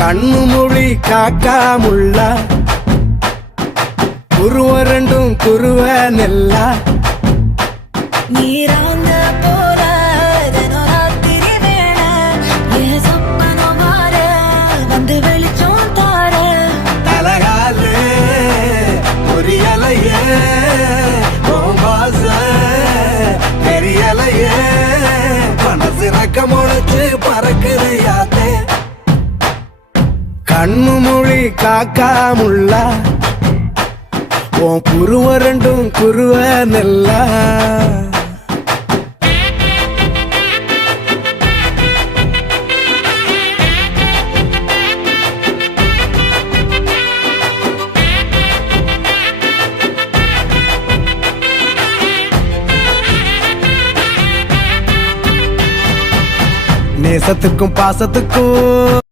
கண்ணு மொழி காக்காமுள்ள குருவ ரெண்டும் குருவ நெல்லா நீராங்க போல தினராத்திரி வேண என் சொப்பனம் மாற வந்து வெளிச்சம் தார தலகாலே பொரியலையே ஓம்பாச பெரியலையே மனசு ரக்க முளைச்சு பறக்குது யாத்தே கண்ணு மொழி காக்காமுள்ள உன் குருவ ரெண்டும் குருவ நெல்லா நேசத்துக்கும் பாசத்துக்கும்